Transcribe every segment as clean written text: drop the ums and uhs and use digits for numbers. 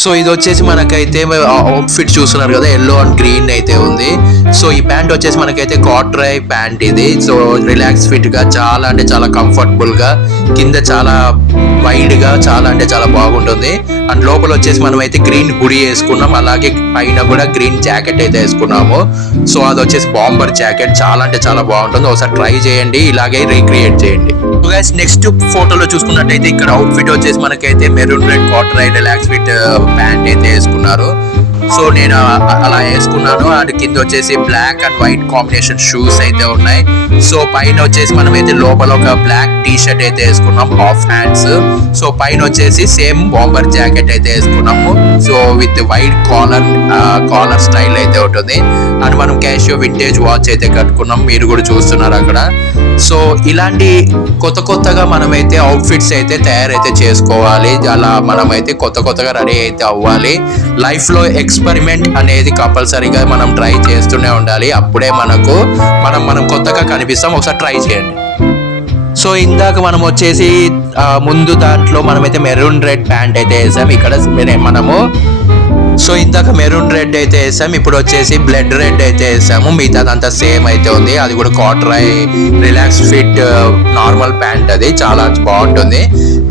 So ఇది వచ్చేసి మనకైతే అవుట్ఫిట్ చూస్తున్నారు కదా, ఎల్లో అండ్ గ్రీన్ అయితే ఉంది. సో ఈ ప్యాంట్ వచ్చేసి మనకైతే కాట్రై ప్యాంట్ ఇది. సో రిలాక్స్ ఫిట్ గా చాలా అంటే చాలా కంఫర్టబుల్ గా, కింద చాలా వైడ్ గా, చాలా అంటే చాలా బాగుంటుంది. అండ్ లోపల వచ్చేసి మనం అయితే గ్రీన్ హుడీ వేసుకున్నాం, అలాగే పైన కూడా గ్రీన్ జాకెట్ అయితే వేసుకున్నాము. సో అది వచ్చేసి బాంబర్ జాకెట్, చాలా అంటే చాలా బాగుంటుంది. ఒకసారి ట్రై చేయండి, ఇలాగే రీక్రియేట్ చేయండి. నెక్స్ట్ ఫోటోలో చూసుకున్నట్టయితే ఇక్కడ అవుట్ఫిట్ వచ్చేసి మనకైతే మెరూన్ రెడ్ కాట్రై రిలాక్స్ ఫిట్ ప్యాంట్ అయితే వేసుకున్నారు. సో నేను అలా వేసుకున్నాను. అండ్ కింద వచ్చేసి black and white combination shoes అయితే ఉన్నాయి. సో పైన వచ్చేసి మనమైతే లోపల ఒక బ్లాక్ టీ షర్ట్ అయితే వేసుకున్నాం, హాఫ్ హ్యాండ్స్. సో పైన వచ్చేసి సేమ్ బాంబర్ జాకెట్ అయితే వేసుకున్నాము. So with white collar style అయితే ఉంటుంది. అండ్ మనం క్యాషియో వింటేజ్ వాచ్ అయితే కట్టుకున్నాం, మీరు కూడా చూస్తున్నారు అక్కడ. సో ఇలాంటి కొత్తగా మనమైతే అవుట్ఫిట్స్ అయితే తయారైతే చేసుకోవాలి. అలా మనమైతే కొత్తగా రెడీ అయితే అవ్వాలి. లైఫ్ లో ఎక్స్పెరిమెంట్ అనేది కంపల్సరీగా మనం ట్రై చేస్తూనే ఉండాలి. అప్పుడే మనం కొత్తగా కనిపిస్తాం. ఒకసారి ట్రై చేయండి. సో ఇందాక మనం వచ్చేసి ముందు దాంట్లో మనమైతే మెరూన్ రెడ్ ప్యాంట్ అయితే వేసాం. ఇక్కడ ఇందాక మెరూన్ రెడ్ అయితే వేసాం, ఇప్పుడు వచ్చేసి బ్లడ్ రెడ్ అయితే వేసాము. మిగతాదంతా సేమ్ అయితే ఉంది. అది కూడా కాట్రై రిలాక్స్ ఫిట్ నార్మల్ ప్యాంట్, అది చాలా బాగుంటుంది.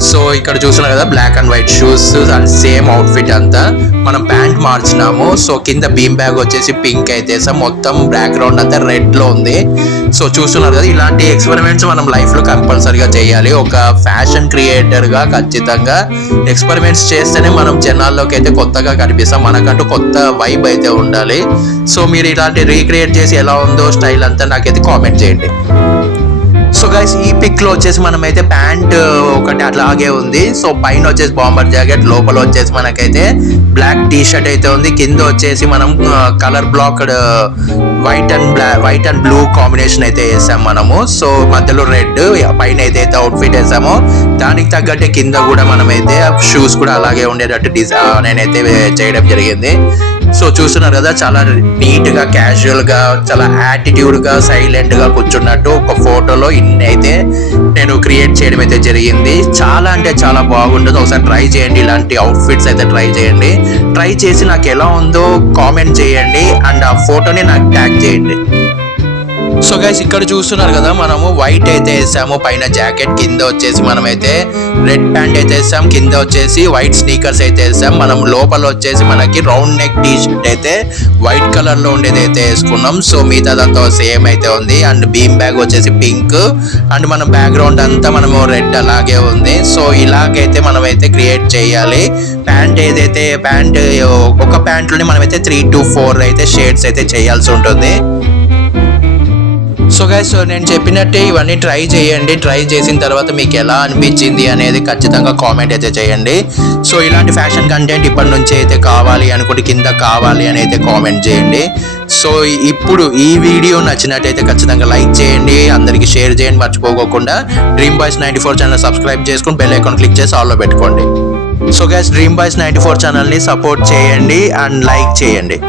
సో ఇక్కడ చూస్తున్నాం కదా, black and white shoes and same outfit అంతా. మనం ప్యాంట్ మార్చినాము. సో కింద బీమ్ బ్యాగ్ వచ్చేసి పింక్ అయితే వేసాం, మొత్తం బ్యాక్గ్రౌండ్ అంతా రెడ్ లో ఉంది. సో చూస్తున్నారు కదా, ఇలాంటి ఎక్స్పెరిమెంట్స్ మనం లైఫ్ లో కంపల్సరీగా చేయాలి. ఒక ఫ్యాషన్ క్రియేటర్ గా ఖచ్చితంగా ఎక్స్పెరిమెంట్స్ చేస్తేనే మనం జనాల్లోకి అయితే కొత్తగా కనిపిస్తాం. మనకంటూ కొత్త వైబ్ అయితే ఉండాలి. సో మీరు ఇలాంటి రీక్రియేట్ చేసి ఎలా ఉందో స్టైల్ అంతా నాకైతే కామెంట్ చేయండి. సో గైస్, ఈ పిక్ లో వచ్చేసి మనమైతే ప్యాంట్ ఒకటి అట్లాగే ఉంది. సో పైన వచ్చేసి బాంబర్ జాకెట్, లోపల వచ్చేసి మనకైతే బ్లాక్ టీ షర్ట్ అయితే ఉంది. కింద వచ్చేసి మనం colour blocked white and blue combination అయితే వేసాం మనము. సో మధ్యలో రెడ్, పైన ఏదైతే అవుట్ఫిట్ వేసామో దానికి తగ్గట్టే కింద కూడా మనమైతే షూస్ కూడా అలాగే ఉండేటట్టు నేనైతే చేయడం జరిగింది. సో చూస్తున్నారు కదా, చాలా నీట్ గా, క్యాజువల్ గా, చాలా యాటిట్యూడ్ గా, సైలెంట్ గా కూర్చున్నట్టు ఒక ఫోటోలో ఇన్ని అయితే నేను క్రియేట్ చేయడం అయితే జరిగింది. చాలా అంటే చాలా బాగుంటుంది. ఒకసారి ట్రై చేయండి, ఇలాంటి అవుట్ఫిట్స్ అయితే ట్రై చేయండి. ట్రై చేసి నాకు ఎలా ఉందో కామెంట్ చేయండి అండ్ ఆ ఫోటోని నాకు ట్యాగ్ చేయండి. సో గైస్, ఇక్కడ చూస్తున్నారు కదా, మనము వైట్ అయితే వేసాము పైన జాకెట్, కింద వచ్చేసి మనమైతే రెడ్ ప్యాంట్ అయితే వేసాం, కింద వచ్చేసి వైట్ స్నీకర్స్ అయితే వేసాం. మనం లోపల వచ్చేసి మనకి రౌండ్ నెక్ టీ షర్ట్ అయితే వైట్ కలర్ లో ఉండేది అయితే వేసుకున్నాం. సో మిగతాదంతా సేమ్ అయితే ఉంది. అండ్ బీమ్ బ్యాగ్ వచ్చేసి పింక్ అండ్ మన బ్యాక్గ్రౌండ్ అంతా మనము రెడ్ అలాగే ఉంది. సో ఇలాగైతే మనమైతే క్రియేట్ చేయాలి. ప్యాంట్ ఒక ప్యాంట్ లోనే మనమైతే 3 to 4 అయితే షేడ్స్ అయితే చేయాల్సి ఉంటుంది. సో గైస్, నేను చెప్పినట్టే ఇవన్నీ ట్రై చేయండి. ట్రై చేసిన తర్వాత మీకు ఎలా అనిపించింది అనేది ఖచ్చితంగా కామెంట్ అయితే చేయండి. సో ఇలాంటి ఫ్యాషన్ కంటెంట్ ఇప్పటి నుంచి అయితే కావాలి అనుకుంటే కింద కావాలి అని అయితే కామెంట్ చేయండి. సో ఇప్పుడు ఈ వీడియో నచ్చినట్టయితే ఖచ్చితంగా లైక్ చేయండి, అందరికీ షేర్ చేయండి మర్చిపోకుండా. డ్రీమ్ బాయ్స్ 94 ఛానల్ సబ్స్క్రైబ్ చేసుకుని బెల్ ఐకాన్ క్లిక్ చేసి ఆల్లో పెట్టుకోండి. సో గైస్, డ్రీమ్ బాయ్స్ 94 ఛానల్ని సపోర్ట్ చేయండి అండ్ లైక్ చేయండి.